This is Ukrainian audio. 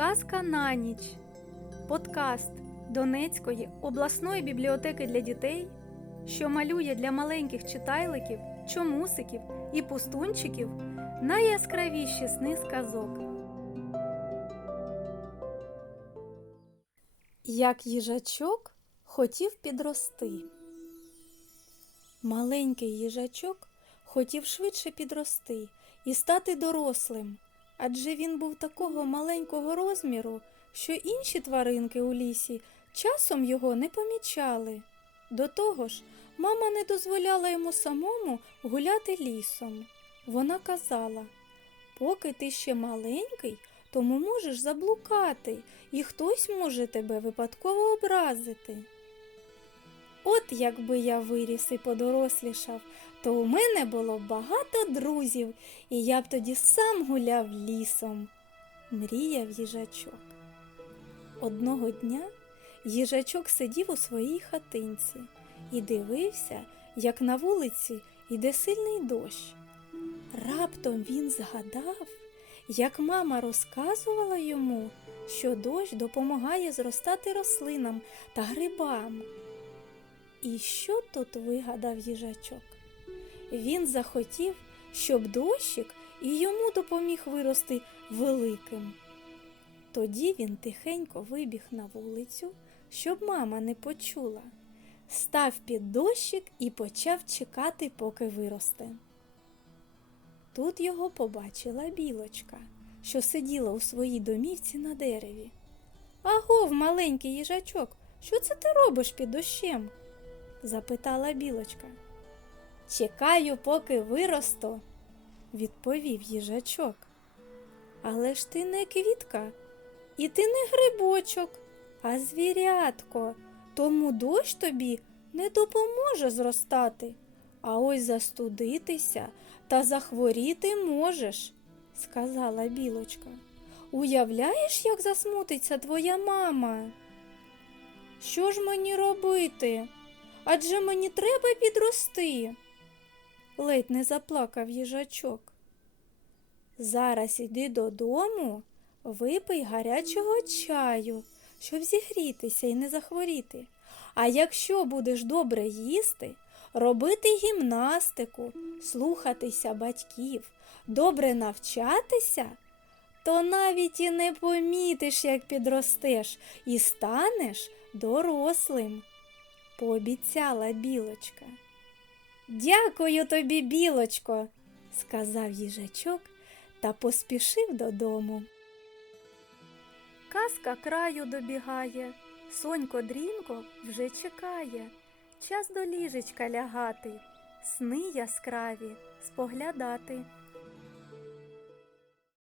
Казка на ніч. Подкаст Донецької обласної бібліотеки для дітей, що малює для маленьких читайликів, чомусиків і пустунчиків найяскравіші сни з казок. Як їжачок хотів підрости. Маленький їжачок хотів швидше підрости і стати дорослим, адже він був такого маленького розміру, що інші тваринки у лісі часом його не помічали. До того ж, мама не дозволяла йому самому гуляти лісом. Вона казала поки ти ще маленький, тому можеш заблукати, і хтось може тебе випадково образити. От якби я виріс і подорослішав, то у мене було багато друзів, і я б тоді сам гуляв лісом, мріяв їжачок. Одного дня їжачок сидів у своїй хатинці і дивився, як на вулиці йде сильний дощ. Раптом він згадав, як мама розказувала йому, що дощ допомагає зростати рослинам та грибам. І що тут вигадав їжачок? Він захотів, щоб дощик і йому допоміг вирости великим. Тоді він тихенько вибіг на вулицю, щоб мама не почула, став під дощик і почав чекати, поки виросте. Тут його побачила білочка, що сиділа у своїй домівці на дереві. Агов, маленький їжачок, що це ти робиш під дощем? Запитала білочка. Чекаю, поки виросту, відповів їжачок. Але ж ти не квітка, і ти не грибочок, а звірятко, тому дощ тобі не допоможе зростати. А ось застудитися та захворіти можеш, сказала білочка. Уявляєш, як засмутиться твоя мама? Що ж мені робити? Адже мені треба підрости. Ледь не заплакав їжачок. Зараз іди додому, випий гарячого чаю, щоб зігрітися і не захворіти. А якщо будеш добре їсти, робити гімнастику, слухатися батьків, добре навчатися, то навіть і не помітиш, як підростеш, і станеш дорослим, пообіцяла білочка. Дякую тобі, білочко, сказав їжачок та поспішив додому. Казка краю добігає, сонько дрінко вже чекає. Час до ліжечка лягати, сни яскраві споглядати.